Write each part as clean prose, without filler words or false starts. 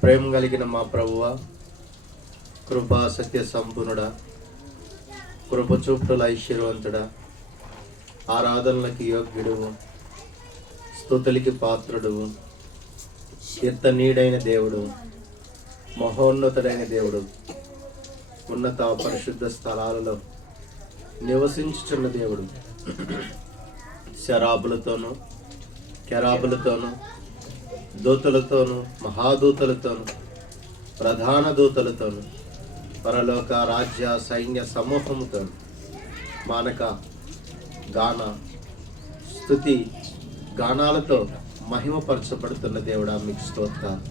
ప్రేమ కలిగిన మా ప్రభువా, కృపా సత్య సంపూర్ణుడా, కృప చూపుల ఐశ్వర్యవంతుడా, ఆరాధనలకి యోగ్యుడువు, స్తుతులకి పాత్రుడువు, నీడైన దేవుడు, మహోన్నతుడైన దేవుడు, ఉన్నత పరిశుద్ధ స్థలాలలో నివసించుచున్న దేవుడు, శరాబులతోనూ కెరాబులతోనూ దూతలతోనూ మహాదూతలతోనూ ప్రధాన దూతలతోనూ పరలోక రాజ్య సైన్య సమూహముతో మానక గాన స్తుతి గానాలతో మహిమపరచబడుతున్న దేవుడా, మీకు స్తోత్రాలు.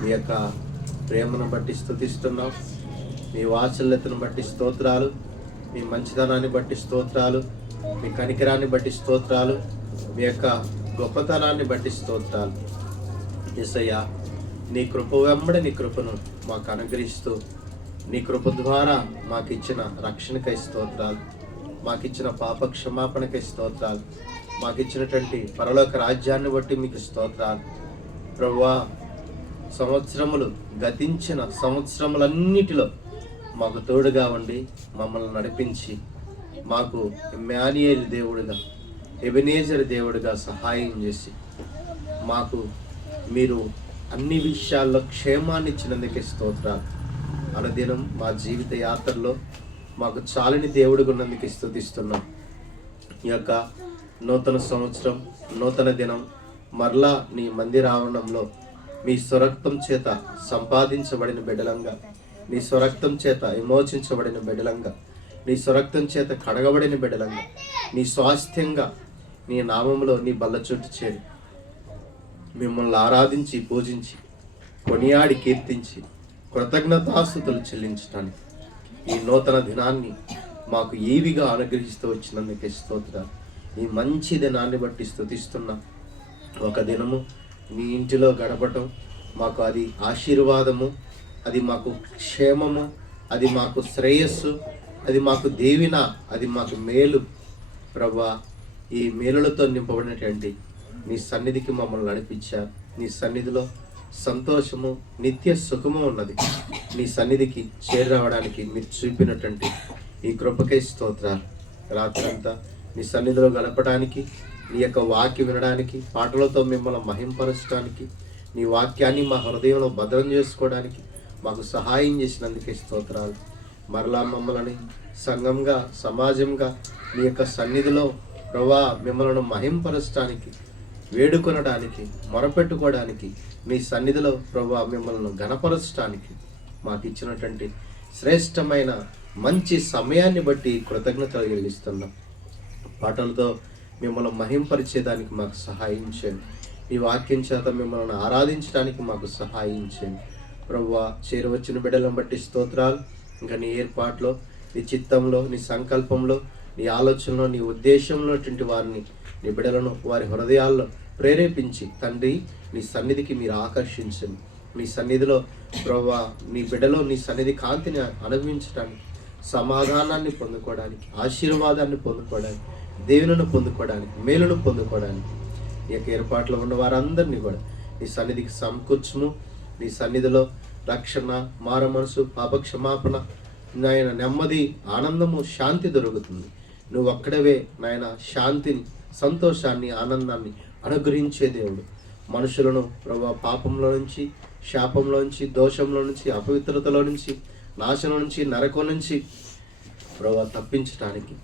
మీ యొక్క ప్రేమను బట్టి స్తుతిస్తున్నాం, మీ వాత్సల్యతను బట్టి స్తోత్రాలు, మీ మంచితనాన్ని బట్టి స్తోత్రాలు, మీ కనికరాన్ని బట్టి స్తోత్రాలు, మీ యొక్క గొప్పతనాన్ని బట్టి స్తోత్రాలు. యేసయ్యా, నీ కృప వెంబడి నీ కృపను మాకు అనుగ్రహిస్తూ నీ కృప ద్వారా మాకు ఇచ్చిన రక్షణకై స్తోత్రాలు, మాకు ఇచ్చిన పాప క్షమాపణకై స్తోత్రాలు, మాకు ఇచ్చినటువంటి పరలోక రాజ్యాన్ని బట్టి మీకు స్తోత్రాలు. ప్రభువా, సంవత్సరములు గతించిన సంవత్సరములన్నిటిలో మాకు తోడుగా ఉండి మమ్మల్ని నడిపించి మాకు ఇమ్మానుయేలు దేవుడిగా, ఎబెనేజర్ దేవుడిగా సహాయం చేసి మాకు మీరు అన్ని విషయాల్లో క్షేమాన్ని ఇచ్చినందుకే స్తోత్రాలు. అనుదినం మా జీవిత యాత్రలో మాకు చాలని దేవుడిగా ఉన్నందుకు స్తుతిస్తున్నాం. ఈ యొక్క నూతన సంవత్సరం, నూతన దినం మరలా నీ మందిరావరణంలో మీ స్వరక్తం చేత సంపాదించబడిన బిడ్డలంగా, నీ స్వరక్తం చేత విమోచించబడిన బిడ్డలంగా, నీ స్వరక్తం చేత కడగబడిన బిడ్డలంగా, నీ స్వాస్థ్యంగా నీ నామంలో నీ బల్ల చుట్టూ చేరి మిమ్మల్ని ఆరాధించి పూజించి కొనియాడి కీర్తించి కృతజ్ఞతాస్తుతులు చెల్లించడానికి ఈ నూతన దినాన్ని మాకు ఏవిగా అనుగ్రహిస్తూ వచ్చినందుకే స్తోత్రాలు. ఈ మంచి దినాన్ని బట్టి స్తుతిస్తున్నా. ఒక దినము మీ ఇంటిలో గడపటం మాకు అది ఆశీర్వాదము, అది మాకు క్షేమము, అది మాకు శ్రేయస్సు, అది మాకు దీవెన, అది మాకు మేలు. ప్రభువా, ఈ మేలులతో నింపబడినటువంటి నీ సన్నిధికి మమ్మల్ని నడిపించారు. నీ సన్నిధిలో సంతోషము, నిత్య సుఖము ఉన్నది. నీ సన్నిధికి చేరి రావడానికి మీరు చూపినటువంటి ఈ కృపకై స్తోత్రాలు. రాత్రంతా నీ సన్నిధిలో గడపడానికి, నీ యొక్క వాక్యం వినడానికి, పాటలతో మిమ్మల్ని మహింపరచడానికి, నీ వాక్యాన్ని మా హృదయంలో భద్రం చేసుకోవడానికి మాకు సహాయం చేసినందుకే స్తోత్రాలు. మరలా మమ్మల్ని సంఘంగా, సమాజంగా నీ యొక్క సన్నిధిలో ప్రభువా మిమ్మల్ని మహింపరచడానికి, వేడుకొనడానికి, మొరపెట్టుకోవడానికి, మీ సన్నిధిలో ప్రభువా మిమ్మల్ని ఘనపరచడానికి మాకు ఇచ్చినటువంటి శ్రేష్టమైన మంచి సమయాన్ని బట్టి కృతజ్ఞతలు చెల్లిస్తున్నాం. పాటలతో మిమ్మల్ని మహింపరిచేదానికి మాకు సహాయం చేయండి. ఈ వాక్యం చేత మిమ్మల్ని ఆరాధించడానికి మాకు సహాయం చేయండి. ప్రభువా, చేరువచ్చిన బిడ్డలను బట్టి స్తోత్రాలు. ఇంకా నీ ఏర్పాట్లో, నీ చిత్తంలో, నీ సంకల్పంలో, నీ ఆలోచనలో, నీ ఉద్దేశంలో వారిని, నీ బిడ్డలను వారి హృదయాల్లో ప్రేరేపించి తండ్రి నీ సన్నిధికి మీరు ఆకర్షించండి. నీ సన్నిధిలో ప్రభువా నీ బిడ్డలో నీ సన్నిధి కాంతిని అనుభవించడానికి, సమాధానాన్ని పొందుకోవడానికి, ఆశీర్వాదాన్ని పొందుకోవడానికి, దేవులను పొందుకోవడానికి, మేలును పొందుకోవడానికి ఈ యొక్క ఏర్పాట్లో ఉన్న వారందరినీ కూడా నీ సన్నిధికి సమకూర్చుము. నీ సన్నిధిలో రక్షణ, మార మనసు, పాప క్షమాపణ, నాయన నెమ్మది, ఆనందము, శాంతి దొరుకుతుంది. నువ్వు ఒక్కడవే నాయన శాంతిని, సంతోషాన్ని, ఆనందాన్ని అనుగ్రహించే దేవుడు. మనుషులను ప్రభువా పాపంలో నుంచి, శాపంలో నుంచి, దోషంలో నుంచి, అపవిత్రతలో నుంచి, నాశనం నుంచి, నరకం నుంచి ప్రభువా తప్పించడానికి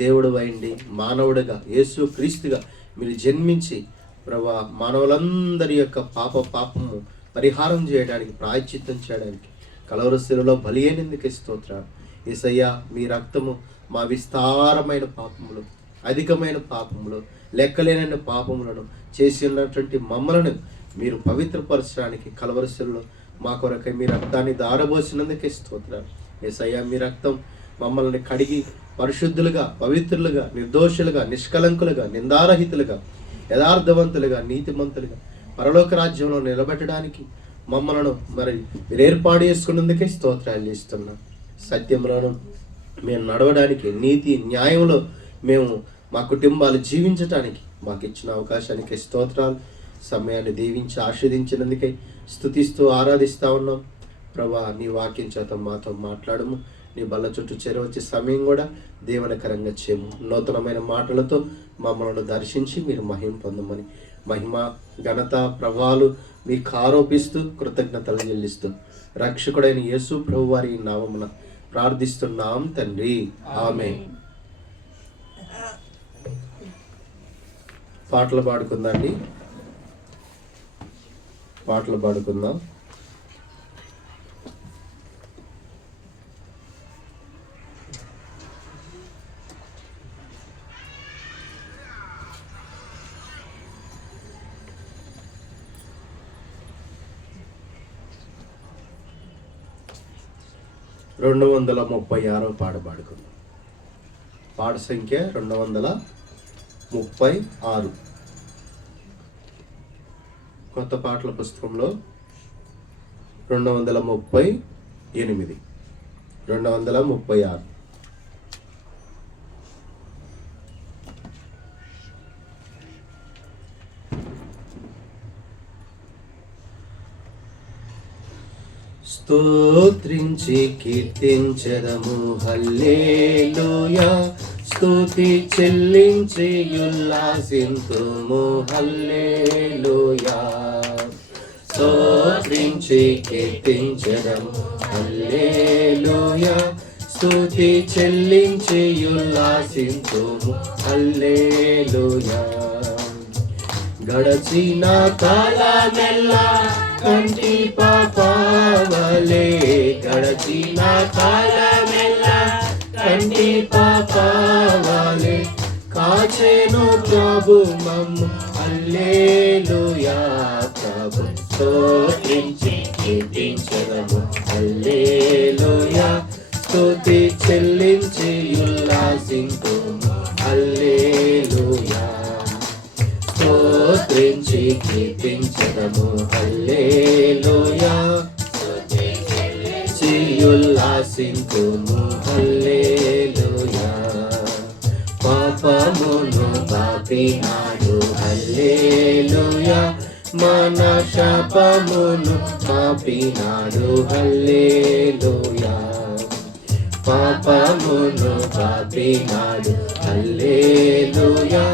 దేవుడు అయింది మానవుడిగా, యేసు క్రీస్తుగా మీరు జన్మించి ప్రభువా మానవులందరి యొక్క పాపము పరిహారం చేయడానికి, ప్రాయశ్చిత్తం చేయడానికి కలవరి శిలువలో బలి అయినందుకే స్తోత్రాలు. యేసయ్యా, మీ రక్తము మా విస్తారమైన పాపములు, అధికమైన పాపములు, లెక్కలేనన్ని పాపములను చేసి ఉన్నటువంటి మమ్మలను మీరు పవిత్రపరచడానికి కలవరి శిలువలో మా కొరకై మీ రక్తాన్ని దారబోసినందుకే స్తోత్రాలు. యేసయ్యా, మీ రక్తం మమ్మల్ని కడిగి పరిశుద్ధులుగా, పవిత్రులుగా, నిర్దోషులుగా, నిష్కలంకులుగా, నిందారహితులుగా, యథార్థవంతులుగా, నీతిమంతులుగా పరలోక రాజ్యంలో నిలబెట్టడానికి మమ్మలను మరి మీరు ఏర్పాటు చేసుకున్నందుకే స్తోత్రాలు చేస్తున్నాం. సత్యంలోను మేము నడవడానికి, నీతి న్యాయంలో మేము మా కుటుంబాలు జీవించటానికి మాకు ఇచ్చిన అవకాశానికి స్తోత్రాలు. సమయాన్ని దీవించి ఆశీర్వదించినందుకై స్తుతిస్తూ ఆరాధిస్తూ ఉన్నాం. ప్రభా, నీ వాక్యం చేత మాతో మాట్లాడము. నీ బల్ల చుట్టూ చేరవచ్చే సమయం కూడా దీవెనకరంగా చేయము. నూతనమైన మాటలతో మమ్మల్ని దర్శించి మీరు మహిమ పొందమని, మహిమ ఘనత ప్రభావాలు మీకు ఆరోపిస్తూ కృతజ్ఞతలు చెల్లిస్తూ రక్షకుడైన యేసు ప్రభు వారి నామమున ప్రార్థిస్తున్నాం తండ్రి, ఆమేన్. పాటలు పాడుకుందాండి, పాటలు పాడుకుందాం. రెండు 236 పాట పాడుకుందాం. పాట సంఖ్య 236. కొత్త పాటల పుస్తకంలో 238, 236. స్తోత్రించి కీర్తించెదము హల్లెలూయా, స్తుతి చెల్లించి ఉల్లాసింతుము హల్లెలూయా. స్తోత్రించి కీర్తించెదము హల్లెలూయా, స్తుతి చెల్లించి ఉల్లాసింతుము హల్లెలూయా. గడచిన కాలమెల్లా కంటి పాపవలే, గడచిన కాలమెల్లా కంటి పాపవలే, కాచెను ప్రభు మమ్ము హల్లెలూయా. ప్రభు స్తోత్రించి కీర్తించెదము హల్లెలూయా, స్తుతి చెల్లించి ఉల్లాసింతుము హల్లెలూయా. స్తోత్రించి కీర్తించెదము హల్లెలూయా, స్తుతి చెల్లించి ఉల్లాసింతుము హల్లెలూయా. పాపమును పాపినాడు హల్లెలూయా, మన శాపమును పాపినాడు హల్లెలూయా. పాపమును పాపినాడు హల్లెలూయా,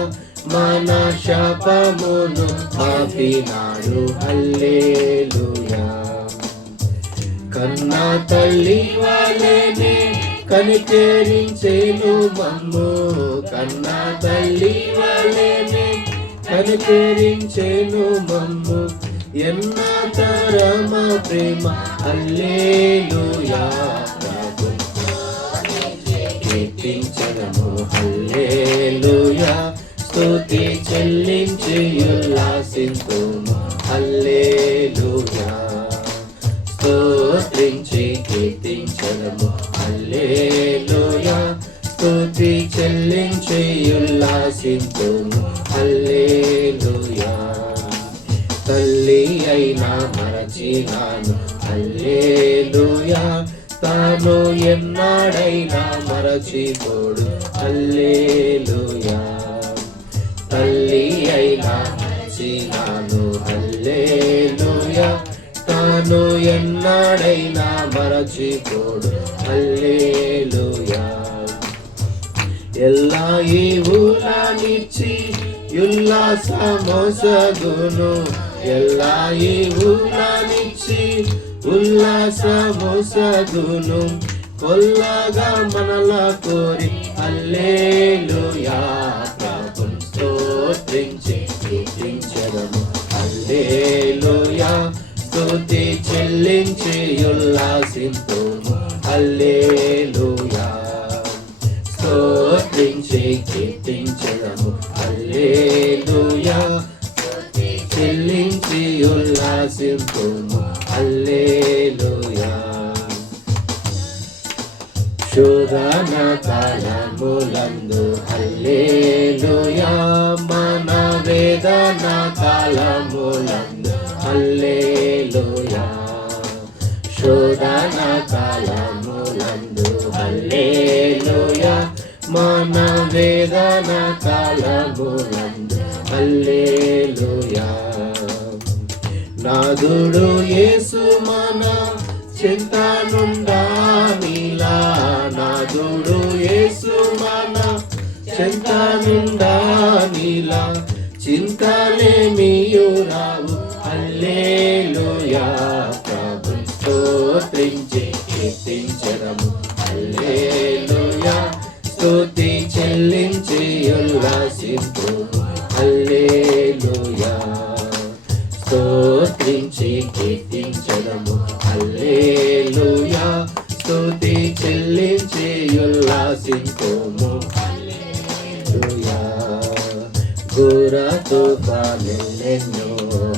మన శాపమును పాపినాడు హల్లెలూయా. కన్నా తల్లి వలెనే కనికరించెను మమ్ము, కన్నా తల్లి వలెనే కనికరించెను మమ్ము, ఎన్న తరమ ప్రేమ హల్లెలూయా. ప్రభు కీర్తించెదము హల్లెలూయా, స్తుతి చెల్లించి ఉల్లాసింతుము హల్లెలూయా. స్తోత్రించి కీర్తించెదము హల్లెలూయా, స్తుతి చెల్లించి ఉల్లాసింతుము హల్లెలూయా. తల్లి అయినా మరచినాను హల్లెలూయా, తాను ఎన్నాడైనా మరచిపోడు హల్లెలూయా. తల్లి అయినా మరచినాను హల్లెలూయా, తాను ఎన్నాడైనా మరచిపోడు హల్లెలూయా. ఎల్లా ఈవులనిచ్చి ఉల్లాసమొసగును, ఎల్లా ఈవులనిచ్చి ఉల్లాసమొసగును, కొల్లగా మనల కోరి హల్లెలూయా. ప్రభుని స్తోత్రించి కీర్తించెదము హల్లెలూయా, స్తుతి చెల్లించి ఉల్లాసింతుము హల్లెలూయా. స్తోత్రించి కీర్తించెదము హల్లెలూయా, స్తుతి చెల్లించి ఉల్లాసింతుము హల్లెలూయా. శోధన కాలములందు హల్లెలూయా, మన వేదన కాలములందు హల్లెలూయా. శోధన కాలములందు హల్లెలూయా, మన వేదన కాలములందు హల్లెలూయా. నాదుడు యేసు మన చింతనుండా నీలా, నాదుడు యేసు మన చింతనుండా నీలా, చింతలేమియు రావు. హల్లెలూయా ప్రభు స్తోత్రించి కీర్తించెదము. హల్లెలూయా స్తుతి చెల్లించి ఉల్లాసింతుము. హల్లెలూయా స్తోత్రించి కీర్తించెదము. హల్లెలూయా స్తుతి చెల్లించి ఉల్లాసింతుము. హల్లెలూయా ఘోర తుఫానులెన్నో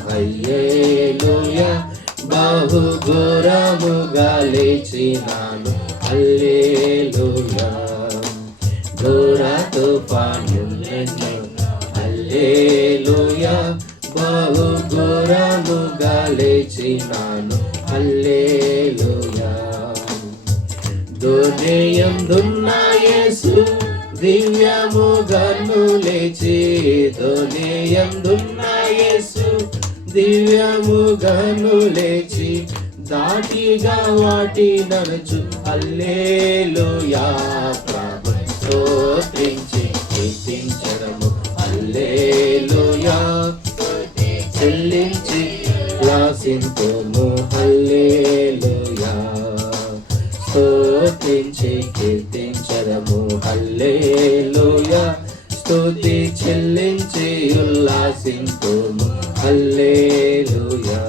హల్లెలూయా బహు ఘోరముగా లేచినాను. హల్లెలూయా ఘోర తుఫానులెన్నో హల్లెలూయా బహు ఘోరముగా లేచినాను. హల్లెలూయా దునియందున్న యేసు దివ్యముగాను లేచి, దునియందున్న యేసు దివ్యముగాను లేచి, దాటిగా వాటి నడుచు. హల్లెలూయా ప్రభు స్తోత్రించి కీర్తించెదము. హల్లెలూయా చెల్లించి ఉల్లాసింతుము. హల్లెలూయా స్తుతించి కీర్తించెదము. హల్లెలూయా స్తుతి చెల్లించి ఉల్లాసింతుము. హల్లెలూయా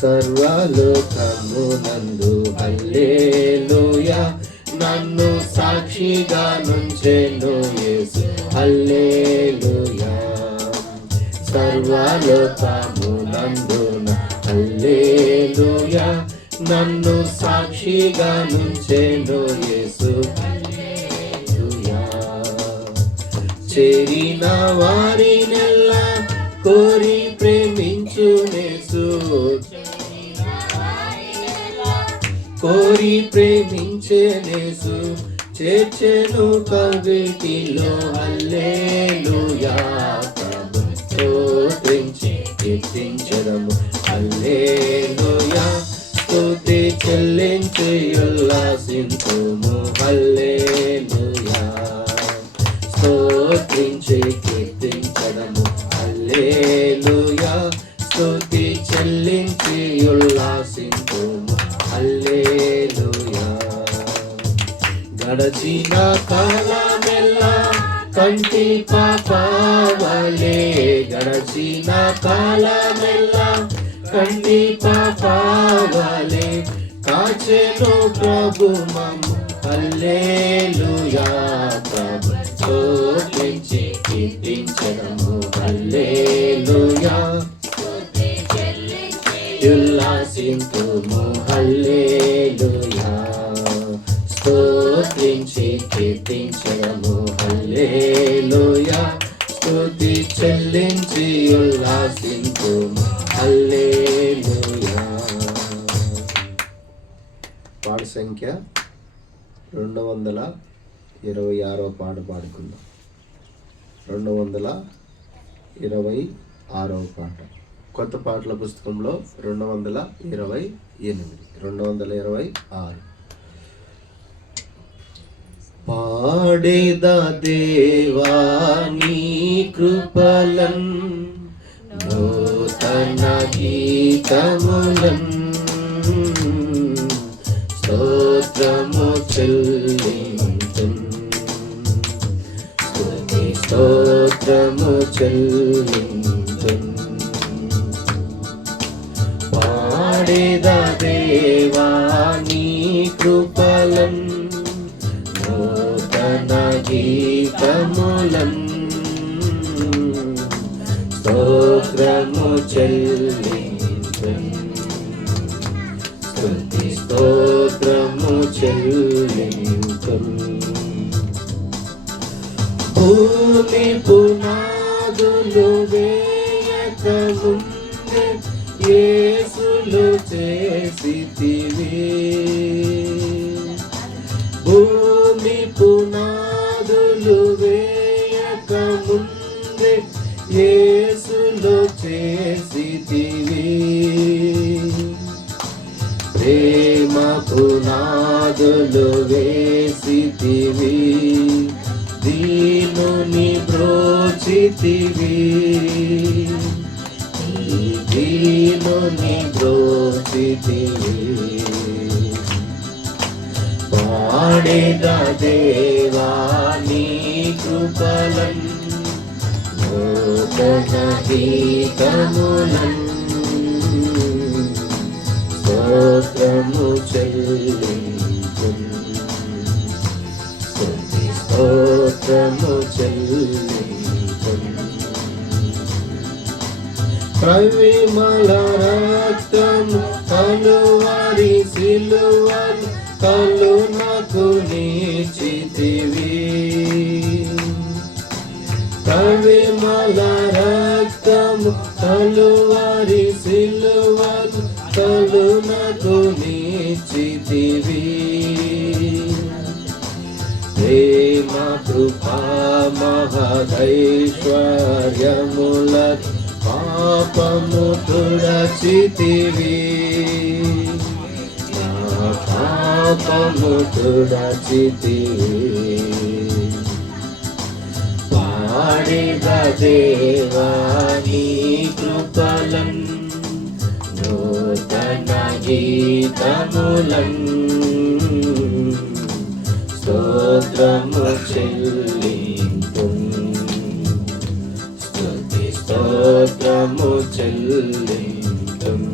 సర్వలోకమునందు హల్లెలూయా నన్ను సాక్షిగా నుంచెను యేసు. హల్లెలూయా సర్వలోకమునందున హల్లెలూయా నన్ను సాక్షిగా నుంచెను యేసు. హల్లెలూయా చేరిన వారినెల్లా కోరి ప్రేమించునేసు, కోరి ప్రేమించేనేసు, చేర్చెను కవిటిలో. హల్లెలూయా ప్రభు స్తోత్రించి కీర్తించెదము. హల్లెలూయా స్తుతి చెల్లించి ఉల్లాసింతుము. హల్లెలూయా స్తోత్రించి కీర్తించెదము. హల్లెలూయా స్తుతి చెల్లించి ఉల్లాసింతుము. హల్లెలూయా గడచిన కాలమెల్లా కంటి పాపవలే, గడచిన కాలమెల్లా కంటి పాపవలే కాచెను ప్రభు మమ్ము. హల్లెలూయా ప్రభు స్తోత్రించి కీర్తించెదము. హల్లెలూయా ఉల్లాసింతుము. హల్లెలూయా స్తోత్రించి కీర్తించెదము. హల్లెలూయా స్తుతి చెల్లించి ఉల్లాసింతుము. హల్లెలూయా పాట సంఖ్య 226 పాట పాడుకుందాం. 226 పాట కొత్త పాటల పుస్తకంలో 226. పాడేదా దేవా నీ కృపలన్ నూతన గీతములన్, స్తోత్రము చెల్లింతున్, స్తుతి స్తోత్రము చెల్లింతున్. పాడేదా దేవా నీ కృపలన్ నూతన గీతములన్, స్తోత్రము చెల్లింతున్, స్తుతి స్తోత్రము చెల్లింతున్. భూమి పునాదులు వేయక ముందే యేసులు చేసితివి, భూమి పునాదులు వేయక ముందే యేసులు చేసితివి. చేసితివి, ప్రేమ పునాదులు వేసితివి, దీనుని బ్రోచితివి, దీనుని బ్రోచితివి. పాడేద దేవా నీ కృపలన్, నూతన గీతములన్, స్తోత్రము చెల్లింతున్, స్తుతి స్తోత్రము చెల్లింతున్. ప్రవిమల రక్తము కలువరి సిలువను కలునకు నీచితివి, ప్రవిమల రక్తము కలువరి సిలువను కలునకు నీచితివి. ప్రేమ కృపా మహదైశ్వర్యముల పాపము తుడచితివి, నా పాపము తుడచితివి. పాడేద దేవా నీ కృపలన్, నూతన గీతములన్, స్తోత్రము చెల్లింతున్, స్తుతి స్తోత్రము చెల్లింతున్.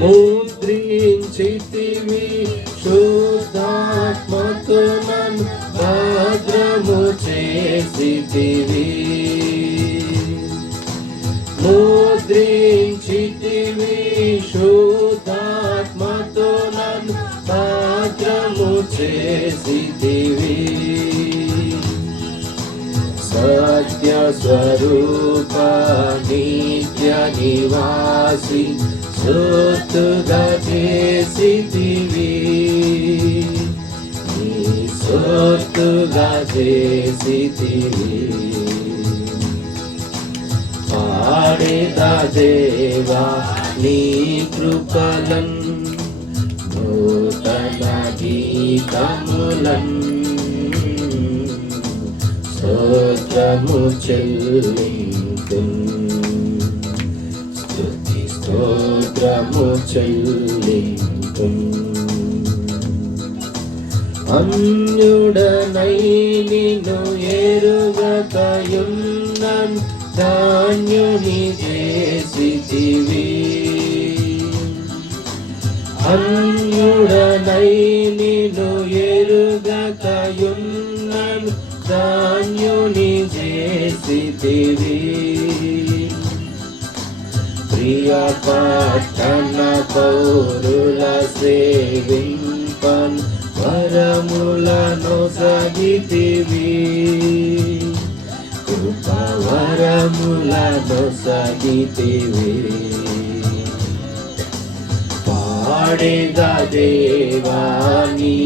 ముద్రించితివి శుద్ధాత్మతో నన్ను భద్రము చేసితివి, ముద్రించితివి శుద్ధాత్మతో నన్ను భద్రము చేసితివి. సత్య స్వరూప నిత్య నివాసి సొత్తుగా చేసితివి, నీ సొత్తుగా చేసితివి. పాడేద దేవా నీ కృపలన్, నూతన గీతములన్, స్తోత్రము చెల్లింతున్, స్తుతి స్తోత్రము చెల్లింతున్. అన్యుడనై నిన్ను ఎరుగకయున్నన్ ధాన్యుని చేసితివి, అన్యుడనై నిన్ను ఎరుగకయున్నన్ ధాన్యుని చేసితివి. ప్రియ పట్టణ పౌరుల సేవింపన్ వరములను సగితివి, కృపవరములను సగితివి. పాడేద దేవా నీ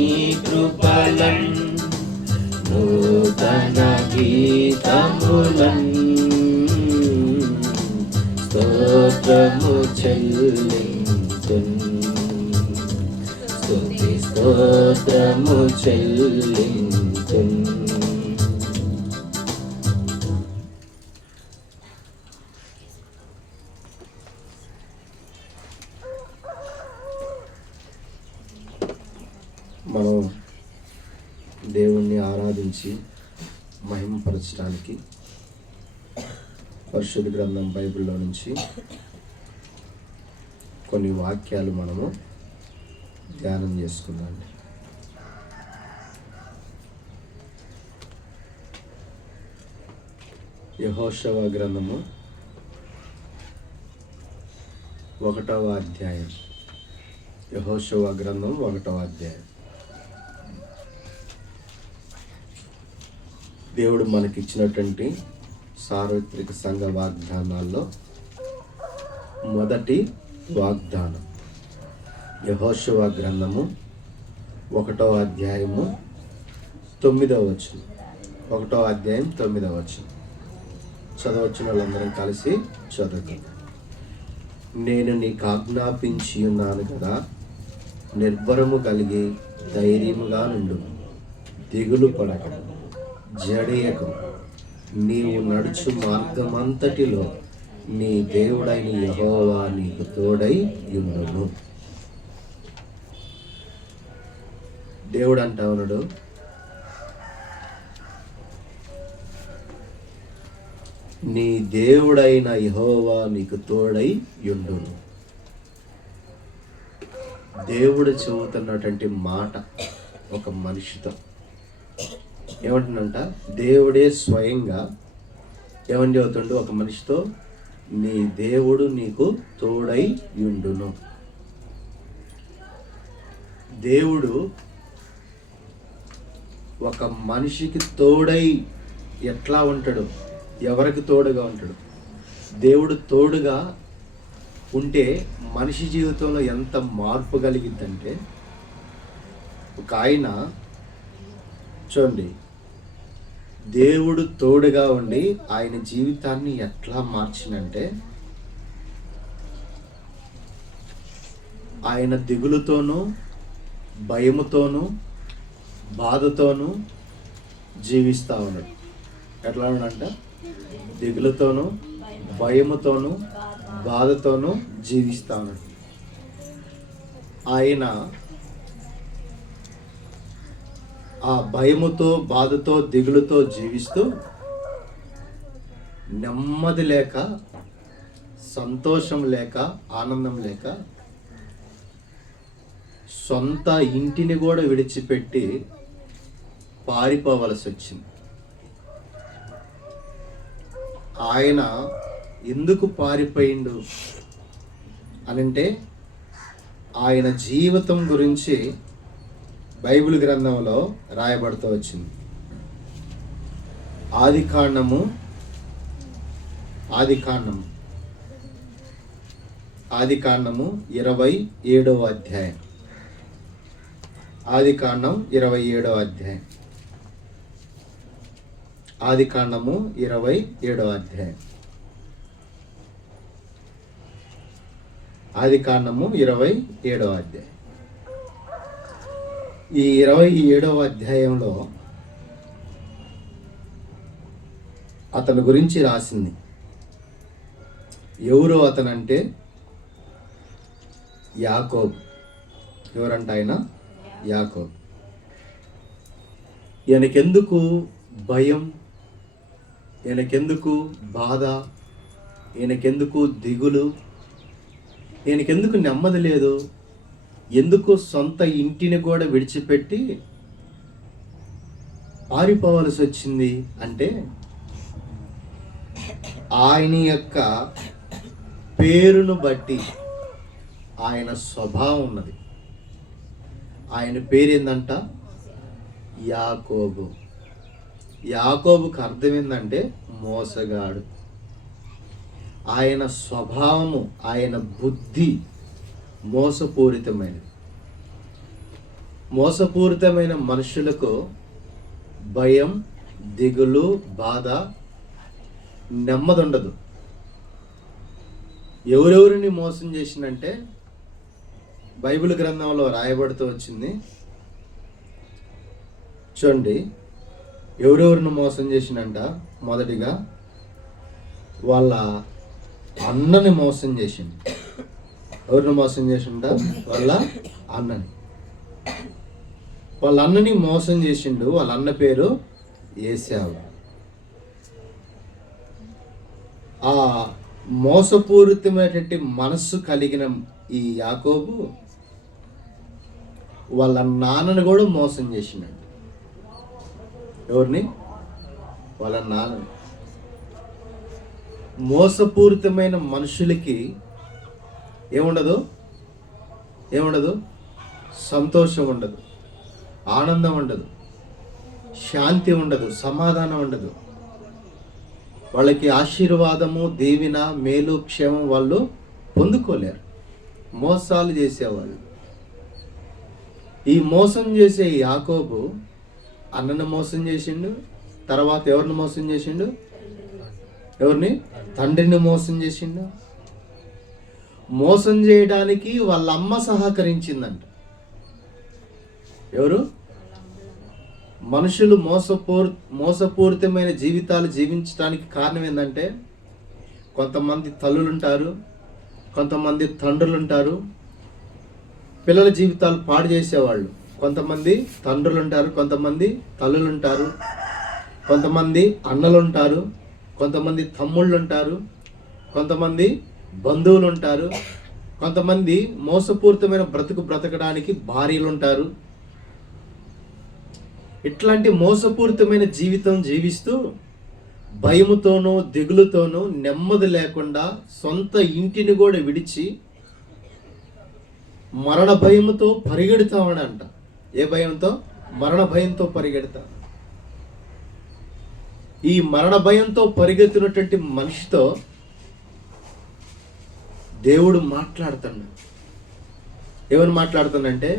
కృపలన్, నూతన గీతములన్, స్తోత్రము చెల్లింతున్, స్తుతి స్తోత్రము చెల్లింతున్. మనం దేవుణ్ణి ఆరాధించి మహిమపరచడానికి పరిశుద్ధ గ్రంథం బైబిల్లో నుంచి కొన్ని వాక్యాలు మనము ధ్యానం చేసుకుందాం. యెహోషువ గ్రంథము 1వ అధ్యాయం. యెహోషువ గ్రంథం 1వ అధ్యాయం. దేవుడు మనకిచ్చినటువంటి సార్వత్రిక సంఘ వాగ్దానాల్లో మొదటి వాగ్దానం యెహోషువ గ్రంథము 1వ అధ్యాయము 9వ వచనం. 1వ అధ్యాయం 9వ వచనం. చదవచ్చిన వాళ్ళందరం కలిసి చదువుకుందాం. నేను నీకు ఆజ్ఞాపించి ఉన్నాను కదా, నిర్భరము కలిగి ధైర్యముగా నుండు, దిగులు పడక, జడియకు. నీవు నడుచు మార్గమంతటిలో నీ దేవుడైన యెహోవా నీకు తోడై యుండును. దేవుడు అంటా ఉన్నాడు, నీ దేవుడైన యెహోవా నీకు తోడై యుండును. దేవుడు చెబుతున్నటువంటి మాట ఒక మనిషితో ఏమంటుందంట, దేవుడే స్వయంగా ఏమని చెబుతుండు ఒక మనిషితో, నీ దేవుడు నీకు తోడై యుండును. దేవుడు ఒక మనిషికి తోడై ఎట్లా ఉంటాడు, ఎవరికి తోడుగా ఉంటాడు? దేవుడు తోడుగా ఉంటే మనిషి జీవితంలో ఎంత మార్పు కలిగిద్దంటే, ఒక ఆయన చూడండి, దేవుడు తోడుగా ఉండి ఆయన జీవితాన్ని ఎట్లా మార్చినంటే, ఆయన దిగులుతోనూ భయముతోనూ బాధతోనూ జీవిస్తూ ఉన్నాడు. ఎట్లా ఉన్నాడంట, దిగులుతోనూ భయముతోనూ బాధతోనూ జీవిస్తూ ఉన్నాడు. ఆయన ఆ భయముతో బాధతో దిగులుతో జీవిస్తూ నెమ్మది లేక, సంతోషం లేక, ఆనందం లేక, సొంత ఇంటిని కూడా విడిచిపెట్టి పారిపోవలసి వచ్చింది. ఆయన ఎందుకు పారిపోయిండు అనంటే, ఆయన జీవితం గురించి బైబిల్ గ్రంథంలో రాయబడుతూ వచ్చింది. ఆదికాండము 27వ అధ్యాయం. ఆదికాండం 27వ అధ్యాయం. ఆదికాండము 27వ అధ్యాయం. ఆదికాండము 27వ అధ్యాయం. ఈ 27వ అధ్యాయంలో అతని గురించి రాసింది. ఎవరు అతనంటే యాకోబు. ఎవరంట ఆయన? యాకోబు. ఈయనకెందుకు భయం, ఈయనకెందుకు బాధ, ఈయనకెందుకు దిగులు, ఈయనకెందుకు నెమ్మది లేదు, ఎందుకు సొంత ఇంటిని కూడా విడిచిపెట్టి పారిపోవలసి వచ్చింది అంటే, ఆయన యొక్క పేరును బట్టి ఆయన స్వభావం ఉన్నది. ఆయన పేరు ఏందంట? యాకోబు. యాకోబుకి అర్థం ఏంటంటే మోసగాడు. ఆయన స్వభావము, ఆయన బుద్ధి మోసపూరితమైనది. మోసపూరితమైన మనుషులకు భయం, దిగులు, బాధ, నెమ్మది ఉండదు. ఎవరెవరిని మోసం చేసిందంటే బైబిల్ గ్రంథంలో రాయబడుతూ వచ్చింది. చూడండి, ఎవరెవరిని మోసం చేసిందంట. మొదటిగా వాళ్ళ అన్నని మోసం చేసిండు. ఎవరిని మోసం చేసిండ? వాళ్ళ అన్నని. వాళ్ళ అన్నని మోసం చేసిండు. వాళ్ళ అన్న పేరు ఏశావు. ఆ మోసపూరితమైనటువంటి మనస్సు కలిగిన ఈ యాకోబు వాళ్ళ నాన్నని కూడా మోసం చేసిండు. ఎవరిని? వాళ్ళ నాన్నని. మోసపూరితమైన మనుషులకి ఏముండదు? సంతోషం ఉండదు, ఆనందం ఉండదు, శాంతి ఉండదు, సమాధానం ఉండదు. వాళ్ళకి ఆశీర్వాదము, దీవెన, మేలు, క్షేమం వాళ్ళు పొందుకోలేరు. మోసాలు చేసేవాళ్ళు. ఈ మోసం చేసే యాకోబు అన్నను మోసం చేసిండు. తర్వాత ఎవరిని మోసం చేసిండు? ఎవరిని? తండ్రిని మోసం చేసిండు. మోసం చేయడానికి వాళ్ళ అమ్మ సహకరించిందంట. ఎవరు? మనుషులు మోసపూరితమైన జీవితాలు జీవించడానికి కారణం ఏంటంటే, కొంతమంది తల్లులు ఉంటారు, కొంతమంది తండ్రులు ఉంటారు పిల్లల జీవితాలు పాడు చేసేవాళ్ళు. కొంతమంది తండ్రులు ఉంటారు, కొంతమంది తల్లులు ఉంటారు, కొంతమంది అన్నలు ఉంటారు, కొంతమంది తమ్ముళ్ళు ఉంటారు, కొంతమంది బంధువులు ఉంటారు, కొంతమంది మోసపూరితమైన బ్రతకడానికి భార్యలు ఉంటారు. ఇట్లాంటి మోసపూరితమైన జీవితం జీవిస్తూ భయముతోనూ దిగులుతోనూ నెమ్మది లేకుండా సొంత ఇంటిని కూడా విడిచి మరణ భయముతో పరిగెడతామనంట. ఏ భయంతో? మరణ భయంతో పరిగెడతా. ఈ మరణ భయంతో పరిగెత్తినటువంటి మనిషితో దేవుడు మాట్లాడుతున్నాడు. ఏమని మాట్లాడుతానంటే,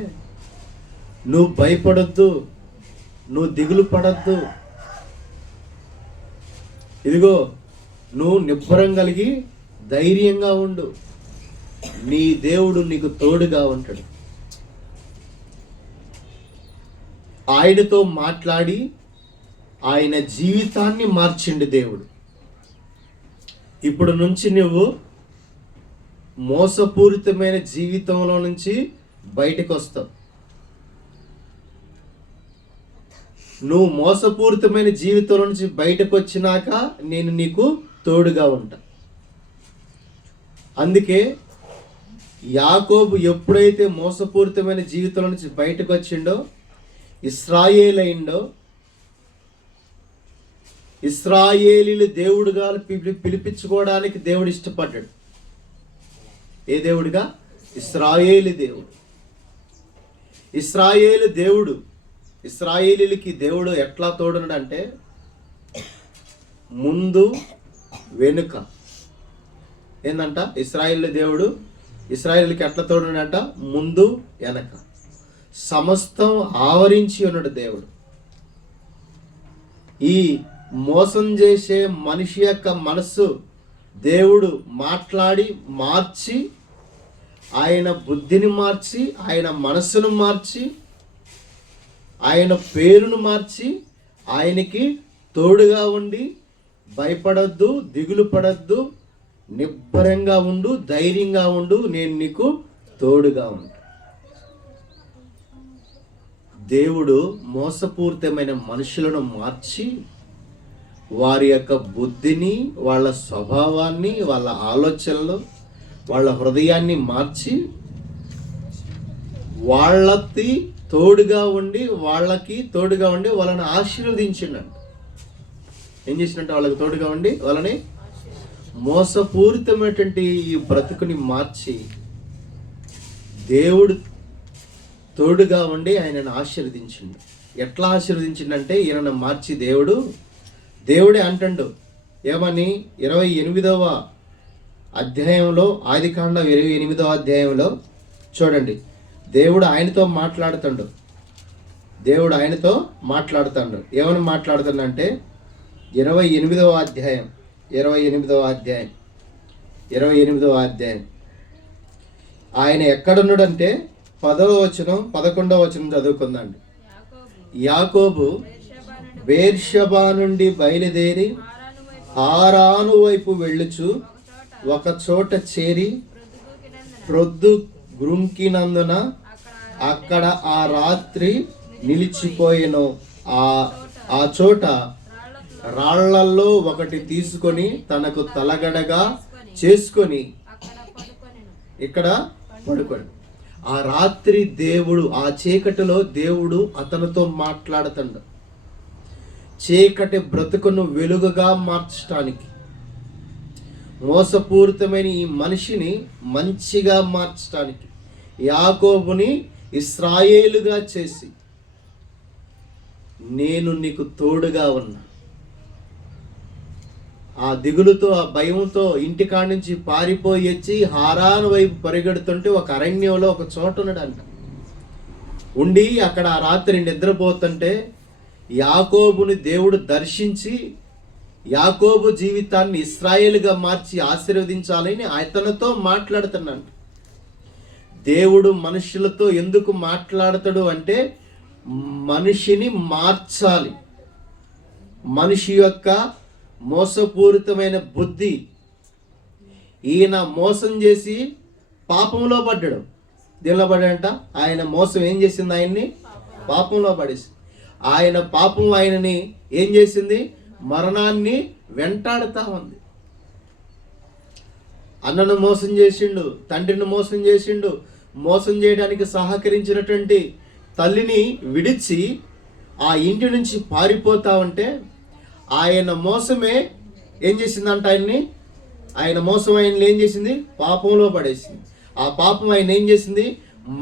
నువ్వు భయపడొద్దు, నువ్వు దిగులు పడద్దు, ఇదిగో నువ్వు నిబ్బరం కలిగి ధైర్యంగా ఉండు, నీ దేవుడు నీకు తోడుగా ఉంటాడు. ఆయనతో మాట్లాడి ఆయన జీవితాన్ని మార్చిండు దేవుడు. ఇప్పుడు నుంచి నువ్వు మోసపూరితమైన జీవితంలో నుంచి బయటకు వస్తావు. నువ్వు మోసపూరితమైన జీవితంలో నుంచి బయటకు వచ్చినాక నేను నీకు తోడుగా ఉంటా. అందుకే యాకోబు ఎప్పుడైతే మోసపూరితమైన జీవితంలో నుంచి బయటకు వచ్చిండో, ఇశ్రాయేలు అయిండో, ఇశ్రాయేలీలు దేవుడుగా పిలిపించుకోవడానికి దేవుడు ఇష్టపడ్డాడు. ఏ దేవుడిగా? ఇశ్రాయేలు దేవుడు. ఇశ్రాయేలు దేవుడు ఇశ్రాయేలీలకి దేవుడు ఎట్లా తోడున్నాడంటే, ముందు వెనుక. ఏందంట? ఇశ్రాయేలు దేవుడు ఇశ్రాయేలుకి ఎట్లా తోడున్నాడంట? ముందు వెనక సమస్తం ఆవరించి ఉన్నాడు దేవుడు. ఈ మోసం చేసే మనిషి యొక్క మనస్సు దేవుడు మాట్లాడి మార్చి, ఆయన బుద్ధిని మార్చి, ఆయన మనస్సును మార్చి, ఆయన పేరును మార్చి, ఆయనకి తోడుగా ఉండి భయపడద్దు, దిగులు పడద్దు, నిబ్బరంగా ఉండు, ధైర్యంగా ఉండు, నేను నీకు తోడుగా ఉంటా. దేవుడు మోసపూరితమైన మనుషులను మార్చి వారి యొక్క బుద్ధిని, వాళ్ళ స్వభావాన్ని, వాళ్ళ ఆలోచనలు, వాళ్ళ హృదయాన్ని మార్చి వాళ్ళకి తోడుగా ఉండి వాళ్ళని ఆశీర్వదించిండంట. ఏం చేసినట్టు? వాళ్ళకి తోడుగా ఉండి వాళ్ళని మోసపూరితమైనటువంటి ఈ బ్రతుకుని మార్చి దేవుడు తోడుగా ఉండి ఆయనను ఆశీర్వదించిండు. ఎట్లా ఆశీర్వదించిండంటే, ఈయనను మార్చి దేవుడే అంటాడు. ఏమని? 28వ అధ్యాయంలో, ఆదికాండం 28వ అధ్యాయంలో చూడండి. దేవుడు ఆయనతో మాట్లాడుతాడు. ఏమని మాట్లాడుతాడంటే, 28వ అధ్యాయం ఆయన ఎక్కడున్నాడంటే 10వ వచనం 11వ వచనం చదువుకుందండి. యాకోబు బేర్షెబా నుండి బయలుదేరి హారాను వైపు వెళ్ళుచు ఒక చోట చేరి ప్రొద్దు గ్రుంకినందున అక్కడ ఆ రాత్రి నిలిచిపోయెను. ఆ చోట రాళ్లల్లో ఒకటి తీసుకొని తనకు తలగడగా చేసుకొని ఇక్కడ పడుకొని, ఆ రాత్రి దేవుడు, ఆ చీకటిలో దేవుడు అతనితో మాట్లాడుతాడు. చీకటి బ్రతుకును వెలుగుగా మార్చడానికి, మోసపూరితమైన ఈ మనిషిని మంచిగా మార్చడానికి, యాకోబుని ఇశ్రాయేలుగా చేసి, నేను నీకు తోడుగా ఉన్నా. ఆ దిగులుతో, ఆ భయంతో ఇంటికాడ నుంచి పారిపోయి వచ్చి హారాను వైపు పరిగెడుతుంటే ఒక అరణ్యంలో ఒక చోట ఉన్నాడంట. ఉండి అక్కడ ఆ రాత్రి నిద్రపోతుంటే యాకోబుని దేవుడు దర్శించి యాకోబు జీవితాన్ని ఇశ్రాయేలుగా మార్చి ఆశీర్వదించాలని అతనితో మాట్లాడుతున్నాడు. దేవుడు మనుషులతో ఎందుకు మాట్లాడతాడు అంటే మనిషిని మార్చాలి. మనిషి యొక్క మోసపూరితమైన బుద్ధి, ఈయన మోసం చేసి పాపంలో పడ్డాడు. దేనిలో పడ్డాడంట? ఆయన మోసం ఏం చేసింది? ఆయన్ని పాపంలో పడేసి, ఆయన పాపం ఆయనని ఏం చేసింది? మరణాన్ని వెంటాడుతా ఉంది. అన్నను మోసం చేసిండు, తండ్రిని మోసం చేసిండు, మోసం చేయడానికి సహకరించినటువంటి తల్లిని విడిచి ఆ ఇంటి నుంచి పారిపోతా ఉంటే ఆయన మోసమే ఏం చేసిందంట? ఆయన మోసం ఆయన్ని ఏం చేసింది? పాపంలో పడేసింది. ఆ పాపం ఆయన ఏం చేసింది?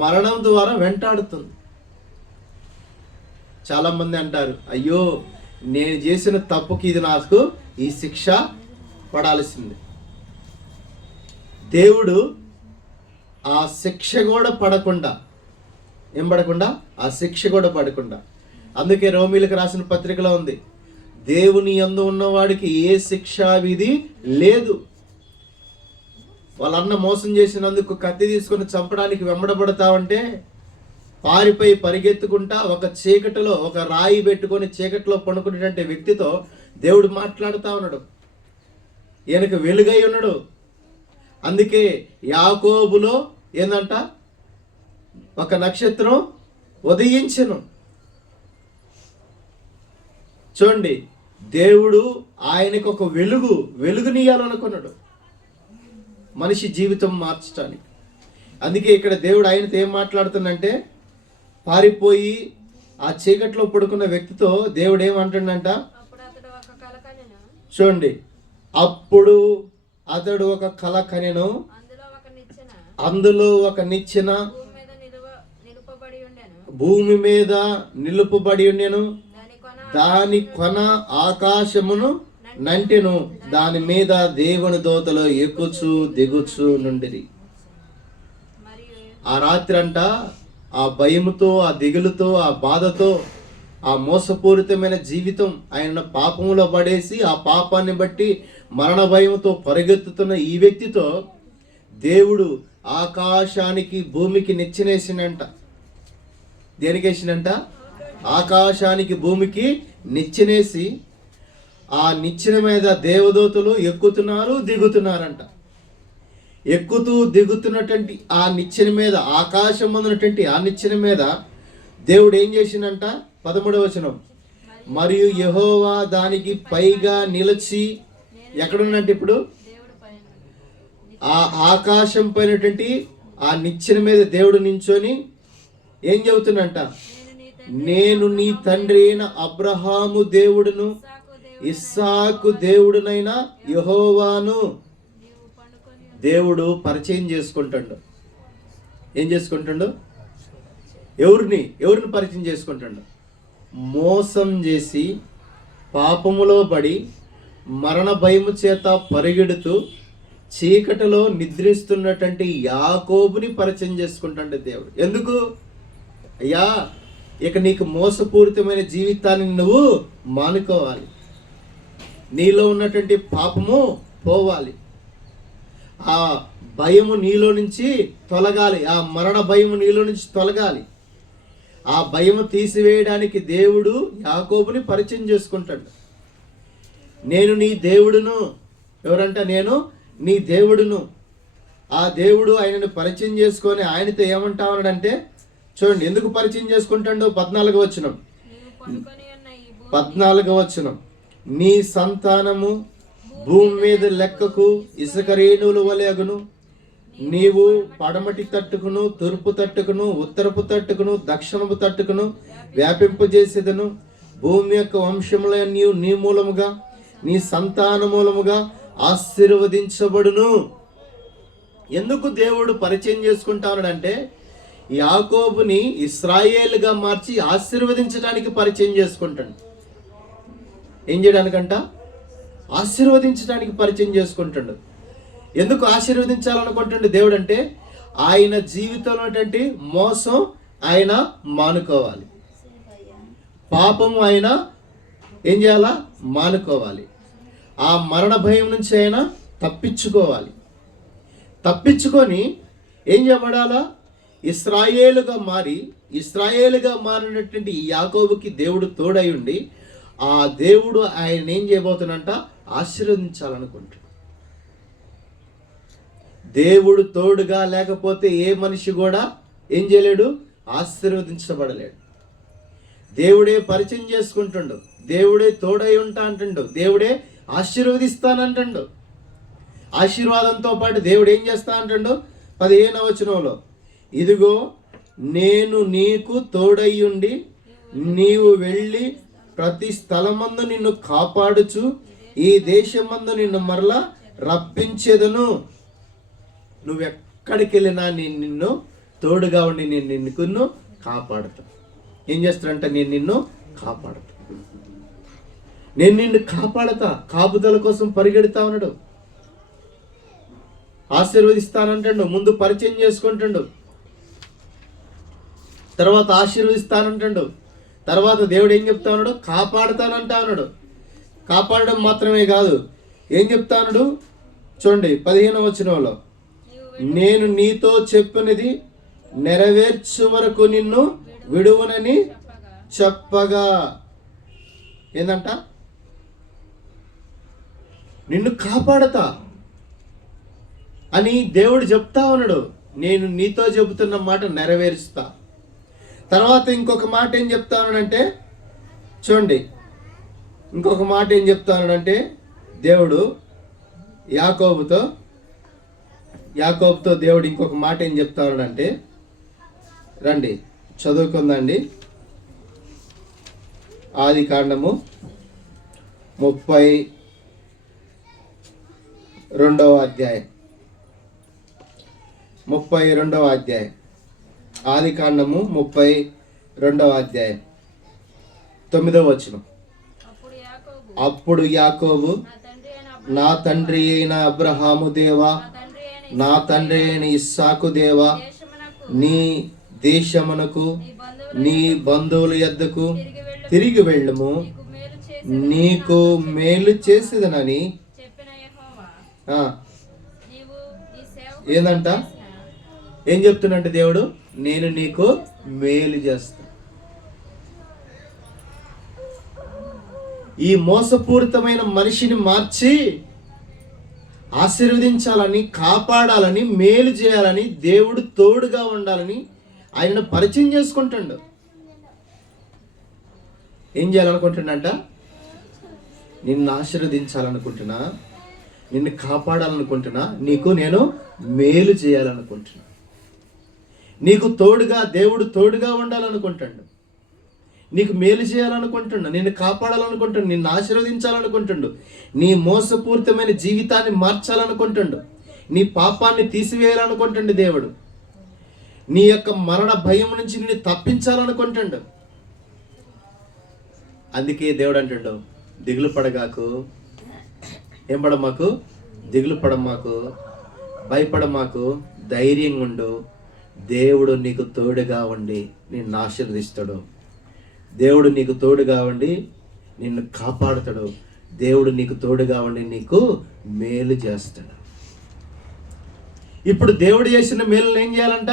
మరణం ద్వారా వెంటాడుతుంది. చాలామంది అంటారు, అయ్యో నేను చేసిన తప్పుకి ఇది నాకు ఈ శిక్ష పడాల్సింది. దేవుడు ఆ శిక్ష కూడా పడకుండా, ఏం పడకుండా? ఆ శిక్ష కూడా పడకుండా. అందుకే రోమీలకు రాసిన పత్రికలో ఉంది, దేవుని యందు ఉన్నవాడికి ఏ శిక్షా విధి లేదు. వాళ్ళన్న మోసం చేసినందుకు కత్తి తీసుకొని చంపడానికి వెంబడబడతావంటే పారిపోయి పరిగెత్తుకుంటా ఒక చీకటిలో ఒక రాయి పెట్టుకొని చీకటిలో పడుకునేటువంటి వ్యక్తితో దేవుడు మాట్లాడుతూ ఉన్నాడు. ఈయనకు వెలుగై ఉన్నాడు. అందుకే యాకోబులో ఏందంట? ఒక నక్షత్రం ఉదయించెను. చూడండి, దేవుడు ఆయనకు ఒక వెలుగునియాలనుకున్నాడు మనిషి జీవితం మార్చడానికి. అందుకే ఇక్కడ దేవుడు ఆయనతో ఏం మాట్లాడుతుందంటే, పారిపోయి ఆ చీకట్లో పడుకున్న వ్యక్తితో దేవుడు ఏమంటుండంట? చూడండి, అప్పుడు అతడు ఒక కల కనెను, అందులో ఒక నిచ్చెన భూమి మీద నిలుపబడి ఉండెను, దాని కొన ఆకాశమును నంటెను, దాని మీద దేవుని దూతలు ఎక్కుచు దిగుచు నుండిరి. ఆ రాత్రి అంట ఆ భయముతో, ఆ దిగులుతో, ఆ బాధతో, ఆ మోసపూరితమైన జీవితం ఆయన పాపంలో పడేసి ఆ పాపాన్ని బట్టి మరణ భయంతో పరిగెత్తుతున్న ఈ వ్యక్తితో దేవుడు ఆకాశానికి భూమికి నిచ్చెనేసినంట. దేనికేసినంట? ఆకాశానికి భూమికి నిచ్చెనేసి ఆ నిచ్చెన మీద దేవదూతలు ఎక్కుతున్నారు దిగుతున్నారంట. ఎక్కుతూ దిగుతున్నటువంటి ఆ నిచ్చెన మీద, ఆకాశం ఉన్నటువంటి ఆ నిచ్చెన మీద దేవుడు ఏం చేసిందంట? 13వ వచనం, మరియు యెహోవా దానికి పైగా నిలిచి, ఎక్కడున్నట్టు ఇప్పుడు ఆ ఆకాశం పైనటువంటి ఆ నిచ్చెన మీద దేవుడు నించొని ఏం చెబుతున్నంట? నేను నీ తండ్రి అయిన అబ్రహాము దేవుడును ఇస్సాకు దేవుడునైనా యెహోవాను. దేవుడు పరిచయం చేసుకుంటాడు. ఏం చేసుకుంటాడు? ఎవరిని పరిచయం చేసుకుంటాడు? మోసం చేసి పాపములో పడి మరణ భయము చేత పరిగెడుతూ చీకటిలో నిద్రిస్తున్నటువంటి యాకోబుని పరిచయం చేసుకుంటాడు దేవుడు. ఎందుకు? అయ్యా, ఇక నీకు మోసపూరితమైన జీవితాన్ని నువ్వు మానుకోవాలి, నీలో ఉన్నటువంటి పాపము పోవాలి, ఆ భయము నీలో నుంచి తొలగాలి, ఆ మరణ భయము నీలో నుంచి తొలగాలి. ఆ భయము తీసివేయడానికి దేవుడు యాకోబుని పరిచయం చేసుకుంటాడు. నేను నీ దేవుడును. ఎవరంట? నేను నీ దేవుడును. ఆ దేవుడు ఆయనను పరిచయం చేసుకొని ఆయనతో ఏమంటా ఉన్నాడంటే, చూడండి ఎందుకు పరిచయం చేసుకుంటాడు? 14వ వచనం, నీ సంతానము భూమి మీద లెక్కకు ఇసుక రేణువుల వలె అగును, నీవు పడమటి తట్టుకును, తూర్పు తట్టుకును, ఉత్తరపు తట్టుకును, దక్షిణపు తట్టుకును వ్యాపింపజేసేదను. భూమి యొక్క వంశములన్నీ నీ మూలముగా, నీ సంతాన మూలముగా ఆశీర్వదించబడును. ఎందుకు దేవుడు పరిచయం చేసుకుంటానంటే, యాకోబుని ఇశ్రాయేలుగా మార్చి ఆశీర్వదించడానికి పరిచయం చేసుకుంటాడు. ఏం చేయడానికంట? ఆశీర్వదించడానికి పరిచయం చేసుకుంటాడు. ఎందుకు ఆశీర్వదించాలనుకుంటుండే దేవుడు అంటే, ఆయన జీవితంలో మోసం ఆయన మానుకోవాలి, పాపము ఆయన ఏం చేయాలా? మానుకోవాలి. ఆ మరణ భయం నుంచి అయినా తప్పించుకోవాలి. తప్పించుకొని ఏం చేయబడాలా? ఇశ్రాయేలుగా మారినటువంటి ఈ యాకోబుకి దేవుడు తోడై ఉండి ఆ దేవుడు ఆయన ఏం చేయబోతున్నంట? ఆశీర్వదించాలనుకుంటున్నాడు. దేవుడు తోడుగా లేకపోతే ఏ మనిషి కూడా ఏం చేయలేడు? ఆశీర్వదించబడలేడు. దేవుడే పరిచయం చేసుకుంటుండు, దేవుడే తోడై ఉంటా అంటుండు, దేవుడే ఆశీర్వదిస్తానంటుండు. ఆశీర్వాదంతో పాటు దేవుడు ఏం చేస్తా అంటుండు? 15వ వచనంలో, ఇదిగో నేను నీకు తోడయ్యుండి నీవు వెళ్ళి ప్రతి స్థలమందు నిన్ను కాపాడుచు ఈ దేశమందు నిన్ను మరలా రప్పించేదను. నువ్వెక్కడికి వెళ్ళినా నేను నిన్ను తోడుగా ఉండి నేను నిన్ను కాపాడుతా. ఏం చేస్తాడంట? నేను నిన్ను కాపాడుతా, నేను నిన్ను కాపాడతా. కాపుదల కోసం పరిగెడతా ఉన్నాడు. ఆశీర్వదిస్తానంటాడు, ముందు పరిచయం చేసుకుంటాడు, తర్వాత ఆశీర్వదిస్తానంటాడు, తర్వాత దేవుడు ఏం చెప్తా ఉన్నాడు? కాపాడుతానంటా ఉన్నాడు. కాపాడడం మాత్రమే కాదు, ఏం చెప్తా ఉన్నాడు చూడండి 15వ వచనంలో, నేను నీతో చెప్పినది నెరవేర్చు వరకు నిన్ను విడువనని చెప్పగా. ఏందంట? నిన్ను కాపాడతా అని దేవుడు చెప్తా ఉన్నాడు. నేను నీతో చెబుతున్న మాట నెరవేరుస్తా. తర్వాత ఇంకొక మాట ఏం చెప్తా ఉన్నాడంటే చూడండి, ఇంకొక మాట ఏం చెప్తా ఉన్నాడంటే దేవుడు యాకోబుతో దేవుడు ఇంకొక మాట ఏం చెప్తా ఉన్నాడంటే, రండి చదువుకుందండి. ఆదికాండము 32వ అధ్యాయం. 32వ అధ్యాయం. ఆదికాండము 32వ అధ్యాయం 9వ వచనం. అప్పుడు యాకోబు, నా తండ్రి అయిన అబ్రహాము దేవా, నా తండ్రి అయిన ఇస్సాకు దేవా, నీ దేశమునకు నీ బంధువుల యొద్దకు తిరిగి వెళ్ళుము, నీకు మేలు చేసేదనని. ఏందంట? ఏం చెప్తున్నట్టు దేవుడు? నేను నీకు మేలు చేస్తా. ఈ మోసపూరితమైన మనిషిని మార్చి ఆశీర్వదించాలని, కాపాడాలని, మేలు చేయాలని, దేవుడు తోడుగా ఉండాలని ఆయన పరిచయం చేసుకుంటాడు. ఏం చేయాలనుకుంటున్నాడంట? నిన్ను ఆశీర్వదించాలనుకుంటున్నా, నిన్ను కాపాడాలనుకుంటున్నా, నీకు నేను మేలు చేయాలనుకుంటున్నా, నీకు తోడుగా దేవుడు తోడుగా ఉండాలనుకుంటాడు, నీకు మేలు చేయాలనుకుంటుండు, నిన్ను కాపాడాలనుకుంటుండు, నిన్ను ఆశీర్వదించాలనుకుంటుండు, నీ మోసపూరితమైన జీవితాన్ని మార్చాలనుకుంటుండు, నీ పాపాన్ని తీసివేయాలనుకుంటుండు దేవుడు, నీ యొక్క మరణ భయం నుంచి నిన్ను తప్పించాలనుకుంటుండు. అందుకే దేవుడు అంటుండు, దిగులు పడగాకు, ఏం పడమాకు, దిగులు పడమాకు, భయపడమాకు, ధైర్యంగా ఉండు, దేవుడు నీకు తోడుగా ఉండి నిన్ను ఆశీర్వదిస్తాడు, దేవుడు నీకు తోడుగా ఉండి నిన్ను కాపాడుతాడు, దేవుడు నీకు తోడుగా ఉండి నీకు మేలు చేస్తాడు. ఇప్పుడు దేవుడు చేసిన మేలును ఏం చేయాలంట?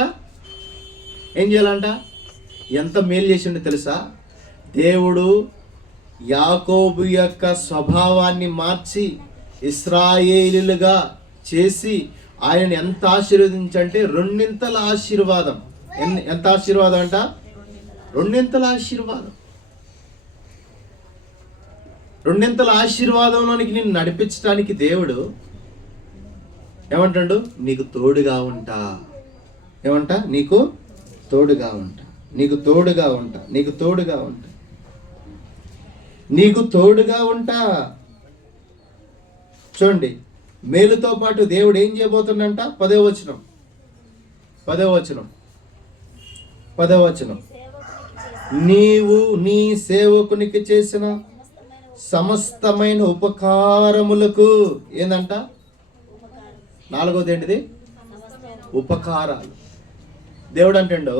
ఎంత మేలు చేసిండో తెలుసా? దేవుడు యాకోబు యొక్క స్వభావాన్ని మార్చి ఇశ్రాయేలీలుగా చేసి ఆయన ఎంత ఆశీర్వదించంటే రెండింతల ఆశీర్వాదం. ఎంత ఆశీర్వాదం అంట? రెండింతల ఆశీర్వాదం. రెండింతల ఆశీర్వాదంలోనికి నిన్ను నడిపించడానికి దేవుడు ఏమంటాడు? నీకు తోడుగా ఉంటా. ఏమంటా? నీకు తోడుగా ఉంటా, నీకు తోడుగా ఉంటా, నీకు తోడుగా ఉంటా, నీకు తోడుగా ఉంటా. చూడండి, మేలుతో పాటు దేవుడు ఏం చేయబోతుందంట? 10వ వచనం. నీవు నీ సేవకునికి చేసిన సమస్తమైన ఉపకారములకు ఏందంట? 4వది ఏంటిది? ఉపకారాలు. దేవుడు అంటాడు,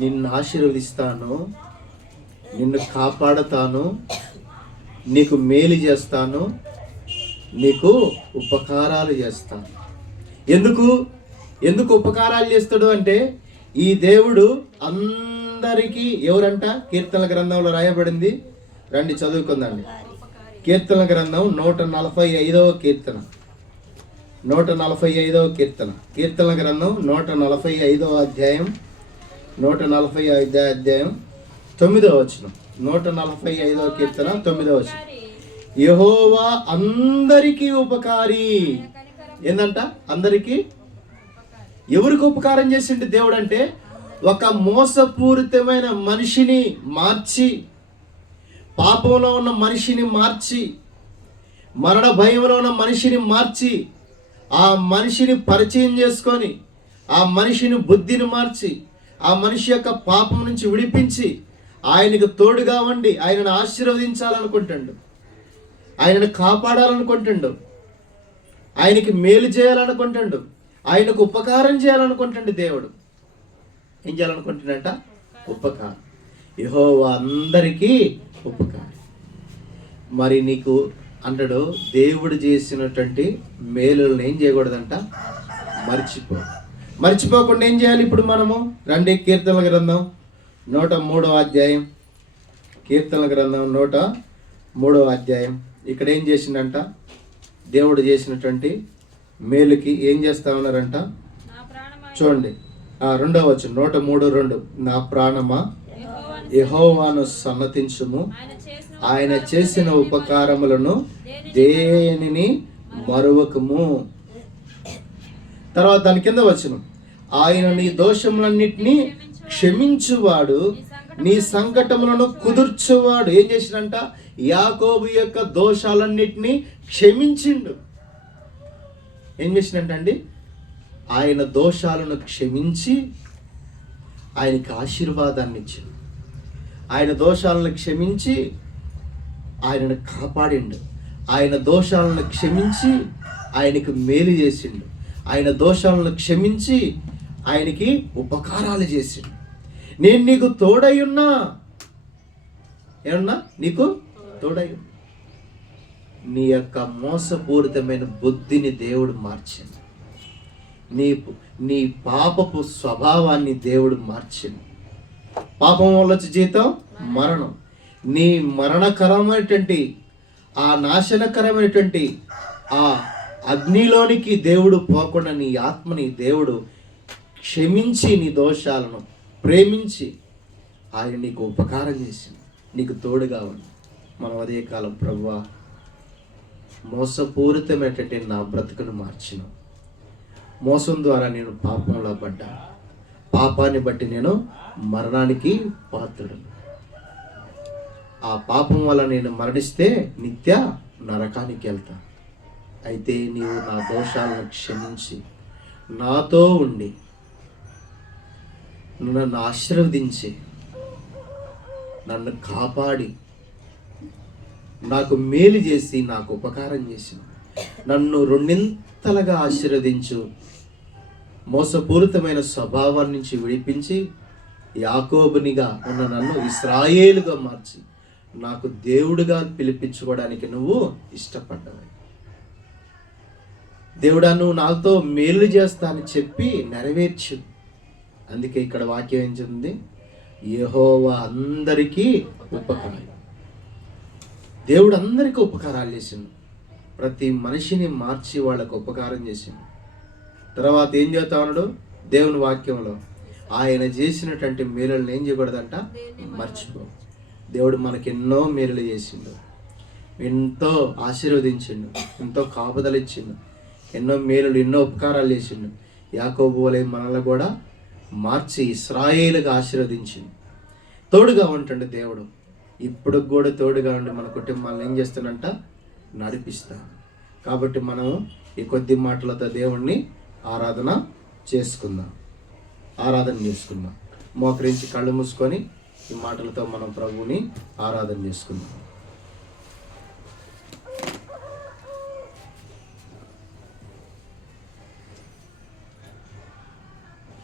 నిన్ను ఆశీర్వదిస్తాను, నిన్ను కాపాడతాను, నీకు మేలు చేస్తాను, నీకు ఉపకారాలు చేస్తాను. ఎందుకు ఉపకారాలు చేస్తాడు అంటే, ఈ దేవుడు అందరికీ ఎవరంట? కీర్తనల గ్రంథంలో రాయబడింది, రండి చదువుకుందండి. కీర్తనల గ్రంథం 145వ కీర్తన, 145వ కీర్తన. కీర్తనల గ్రంథం 145వ అధ్యాయం, 145వ అధ్యాయం 9వ వచనం. 145వ కీర్తన 9వ వచనం. యెహోవా అందరికీ ఉపకారి. ఏందంట? అందరికీ. ఎవరికి ఉపకారం చేసిండు దేవుడు అంటే, ఒక మోసపూరితమైన మనిషిని మార్చి, పాపంలో ఉన్న మనిషిని మార్చి, మరణ భయంలో ఉన్న మనిషిని మార్చి, ఆ మనిషిని పరిచయం చేసుకొని, ఆ మనిషిని బుద్ధిని మార్చి, ఆ మనిషి యొక్క పాపం నుంచి విడిపించి, ఆయనకు తోడుగా ఉండి ఆయనను ఆశీర్వదించాలనుకుంటాడు, ఆయనను కాపాడాలనుకుంటాడు, ఆయనకి మేలు చేయాలనుకుంటాడు, ఆయనకు ఉపకారం చేయాలనుకుంటాడు. దేవుడు ఏం చేయాలనుకుంటున్నట? ఉపకారం. యెహోవా అందరికీ ఉపకారం. మరి నీకు అంటాడు, దేవుడు చేసినటువంటి మేలులను ఏం చేయకూడదంట? మర్చిపోకుండా ఏం చేయాలి ఇప్పుడు మనము? రండి కీర్తనల గ్రంథం 103వ అధ్యాయం. కీర్తనల గ్రంథం 103వ అధ్యాయం. ఇక్కడ ఏం చేసిండంట? దేవుడు చేసినటువంటి మేలుకి ఏం చేస్తా ఉన్నారంట? చూడండి, 2వ వచనం, 103:2. నా ప్రాణమా యెహోవాను సన్నతించుము, ఆయన చేసిన ఉపకారములను దేనిని మరువకము. తర్వాత దాని కింద వచనం, ఆయన నీ దోషములన్నిటినీ క్షమించువాడు, నీ సంకటములను కుదుర్చువాడు. ఏం చేసినంట? యాకోబు యొక్క దోషాలన్నిటినీ క్షమించిండు. ఏం చేసినట్టండి? ఆయన దోషాలను క్షమించి ఆయనకి ఆశీర్వాదాన్ని ఇచ్చిండు. ఆయన దోషాలను క్షమించి ఆయనను కాపాడిండు. ఆయన దోషాలను క్షమించి ఆయనకు మేలు చేసిండు. ఆయన దోషాలను క్షమించి ఆయనకి ఉపకారాలు చేసిండు. నేను నీకు తోడయ్యున్నా. ఏమన్నా? నీకు తోడయ్యు. నీ యొక్క మోసపూరితమైన బుద్ధిని దేవుడు మార్చిండు. నీ పాపపు స్వభావాన్ని దేవుడు మార్చిండు. పాపం వల్ల వచ్చే జీతం మరణం. నీ మరణకరమైనటువంటి, ఆ నాశనకరమైనటువంటి ఆ అగ్నిలోనికి దేవుడు పోకుండా నీ ఆత్మని దేవుడు క్షమించి, నీ దోషాలను ప్రేమించి ఆయన నీకు ఉపకారం చేసింది, నీకు తోడుగా ఉంది. మనం అదే కాలం, ప్రభువా మోసపూరితమైనటువంటి నా బ్రతుకును మార్చిన, మోసం ద్వారా నేను పాపంలో పడ్డా, పాపాన్ని బట్టి నేను మరణానికి పాత్రుడను. ఆ పాపం వల్ల నేను మరణిస్తే నిత్య నరకానికి వెళ్తాను. అయితే నీవు నా దోషాలను క్షమించి నాతో ఉండి నన్ను ఆశీర్వదించి నన్ను కాపాడి నాకు మేలు చేసి నాకు ఉపకారం చేసి నన్ను రెండింతలుగా ఆశీర్వదించు. మోసపూరితమైన స్వభావం నుంచి విడిపించి యాకోబునిగా ఉన్న నన్ను ఇశ్రాయేలుగా మార్చి నాకు దేవుడిగా పిలిపించుకోవడానికి నువ్వు ఇష్టపడ్డావు. దేవుడా, నువ్వు నాతో మేలు చేస్తా అని చెప్పి నెరవేర్చు. అందుకే ఇక్కడ వాక్యం ఏం చెప్తుంది? యెహోవా అందరికీ ఉపకారం. దేవుడు అందరికీ ఉపకారాలు చేసిండు. ప్రతి మనిషిని మార్చి వాళ్ళకు ఉపకారం చేసిండు. తర్వాత ఏం చేస్తా ఉన్నాడు? దేవుని వాక్యంలో ఆయన చేసినటువంటి మేలులను ఏం చేయకూడదంట? మర్చిపో. దేవుడు మనకి ఎన్నో మేలులు చేసిండు, ఎంతో ఆశీర్వదించిండు, ఎంతో కాపుదలు ఇచ్చిండు, ఎన్నో మేలులు, ఎన్నో ఉపకారాలు చేసిండు. యాకోబు వలె మనల్ని కూడా మార్చి ఇశ్రాయేలుగా ఆశీర్వదించిండు. తోడుగా ఉంటుండే దేవుడు. ఇప్పుడు కూడా తోడుగా ఉండి మన కుటుంబాలను ఏం చేస్తున్నంట? నడిపిస్తా. కాబట్టి మనం ఈ కొద్ది మాటలతో దేవుణ్ణి ఆరాధన చేసుకుందాం. మోకరించి కళ్ళు మూసుకొని ఈ మాటలతో మనం ప్రభువుని ఆరాధన చేసుకుందాం.